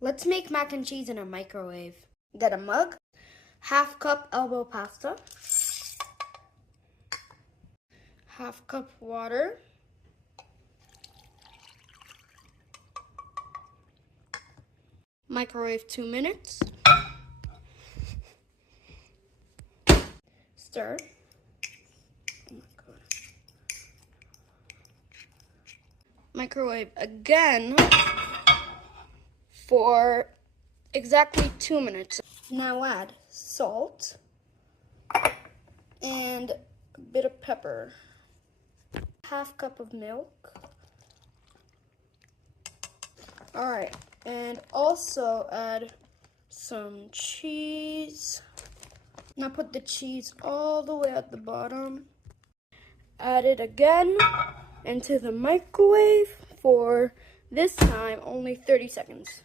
Let's make mac and cheese in a microwave. Get a mug, half cup elbow pasta, half cup water, microwave 2 minutes, stir. Oh my God. Microwave again for exactly 2 minutes. Now add salt and a bit of pepper. Half cup of milk. All right, and also add some cheese. Now put the cheese all the way at the bottom. Add it again into the microwave for this time only 30 seconds.